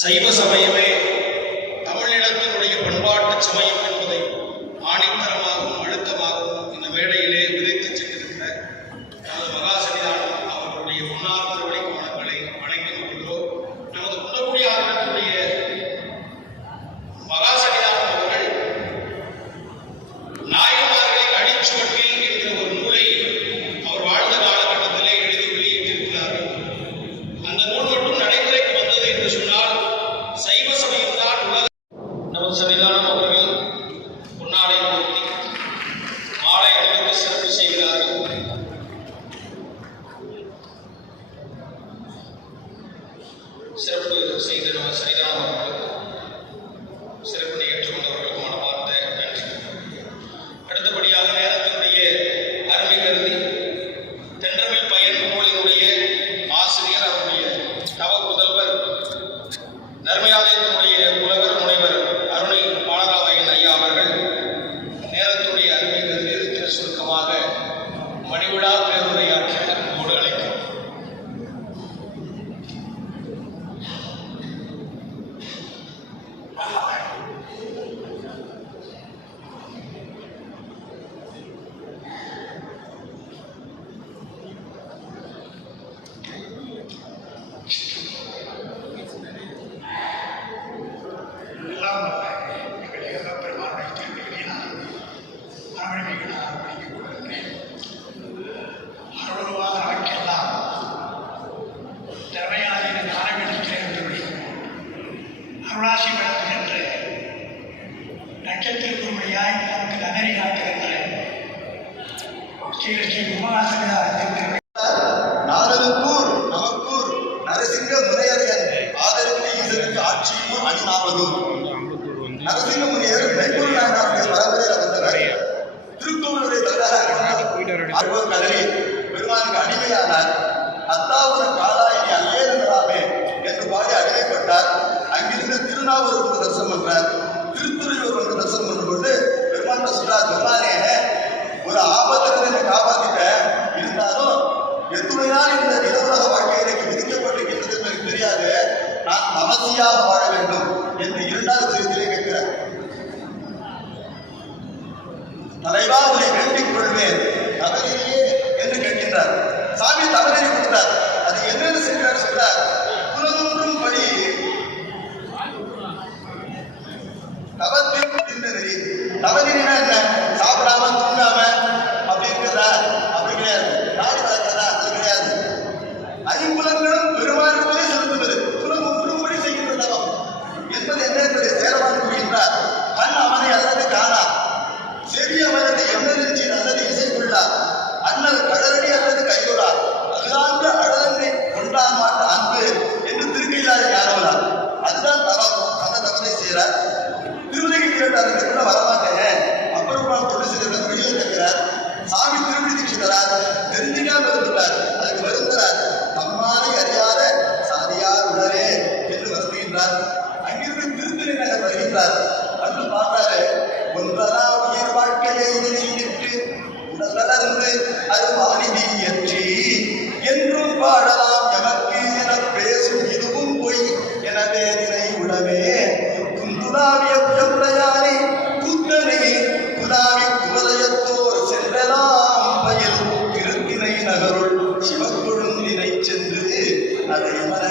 சைவ சமயமே தமிழினத்தினுடைய பண்பாட்டு சமயம் என்பதை ஆணித்தரமாகவும் அழுத்தமாகவும் இந்த மேடையிலே விதைத்து சென்றிருக்கிற நமது மகா சன்னிதானம் அவர்களுடைய முன்னாள் திருவடி கோணங்களை வணங்கி கொள்கிறோம். நமது குன்னக்குடி ஆதீனத்துடைய மகா சன்னிதானம் அவர்கள் நாயன்மார்களின் அடிச்சுவட்டில் என்ற ஒரு நூலை அவர் வாழ்ந்த காலகட்டத்திலே எழுதி வெளியிட்டிருக்கிறார்கள். அந்த நூல் மட்டும் நடைமுறைக்கு வந்தது என்று சொன்னால் சைவ சமயம்தான் உலக. நமது சன்னிதானம் அவர்கள் பொன்னாடை போர்த்தி மாலை அணிவித்து சிறப்பு செய்கிறார்கள். சிறப்பு செய்த நமது சன்னிதானம் அவர்களுக்கு சிறப்பினை ஏற்றுக்கொண்டவர்களுக்கு மனமார்ந்த நன்றி. அடுத்தபடியாக நேரத்தினுடைய அருமை கருதி தென்றமிழ் பயன் நூலினுடைய ஆசிரியர், அவருடைய தவ புதல்வர், தர்மயாலயத்தினுடைய புலவர் முனைவர் அருணை பாலராமையன் ஐயா அவர்கள் நேரத்துடைய அருமை கருதி இருக்கிற சுருக்கமாக மணிவிழா பேருரையாற்ற அன்போடு அழைக்கிறோம். அருளாசி வழங்குகின்ற நட்சத்திரக்குறியாய் நமக்கு நகரி காட்டுகின்ற ஸ்ரீ ஸ்ரீ குமாரசன்னிதானத்திற்கு நாரதுக்கூர் நமக்கூர் நரசிங்க முனையரையன் ஆதரித்து ஈசனுக்கு ஆட்சியும் அணிநாவதும். நரசிங்க முனியர் மெய்ப்பொருள் நாயனாருடைய பரம்பரையில் வந்தவர். திருக்கோவிலுடைய தலைவராக கதறி பெருமானுக்கு அடிமையானார். அத்தாவுன காலாயினி அல்லேதராமே என்று பாடி அடிமைப்பட்டார். அங்கிருந்து திருநாவூருக்கு தரிசனம் பண்றார். திருத்துறையூர் வந்து தரிசனம் பண்ணும் பொழுது பெருமான் சொல்றார், பெருமானே ஒரு ஆபத்துல என்னை காப்பாத்திட்ட, இருந்தாலும் எத்துணை நாள் இந்த நிலவுலக வாழ்க்கை எனக்கு விதிக்கப்பட்டிருக்கின்றது எனக்கு தெரியாது, நான் தமசியாக வாழ வேண்டும் என்று இரண்டாவது விதத்திலே கேட்கிறார். தலைவா உன்னை வேண்டிக் கொள்வேன் தவறிலேயே என்று கேட்கின்றார். சாமி தவறி கொடுத்தார். அது என்னென்னு செய்கிறார் சொல்றார், புலனும் படி தவத்தில் முடிந்தது. தவறினா என்ன? சாப்பிடாம தூங்காம அப்படி இருக்கிறதா? அப்படி கிடையாது. நாடு வளர்க்கிறதா? அது கிடையாது. ஐம்புலங்களும் பெருமானத்திலே செலுத்துவது புலமும்படி செய்கின்ற தவம் என்பது என்ன என்பதை சேரவான் கூறுகின்றார். கண் அவனை அல்லது காணா, செவி அவனது எண்ணறிஞ்சி அல்லது இசைக்குள்ளா, அண்ணல் கடலடி அல்லது கைகொள்ளா, அகிலாந்த அழகனை கொண்டான் மாட்ட அன்பு என்று திருக்கையிலாத ஞானவரார். அதுதான் தவம். அந்த தவத்தை செய்கிறார். திருவிழை கேட்டார், கூட வரமாட்டேன், அப்புறமா தொழில் செய்த வெளியே கேட்கிறார். சாமி திருவிழி தீட்சிதரார். தெரிஞ்சுக்காம இருந்துட்டார். அதுக்கு வருந்துறார். தம்மானை அறியாத சாதியார் உடனே என்று வருந்துகின்றார். அங்கிருந்து திருத்தணி நகர் வருகின்றார். வந்து பார்த்தாரு, ஒன்றெல்லாம் உயிர் வாழ்க்கையை நினைத்து உடலர்ந்து அது மாநிதி ஏற்றி என்றும் பாடலாம் எமக்கு என பேசும் இதுவும் பொய் எனவே நினை உடவே குந்துலாவிய புயமுடையானே கூத்தனை குலாவி குவலயத்தோர் சென்றலாம் பயில் திருத்தினை நகருள் சிவக்கொழுந்தினை சென்று அதை மன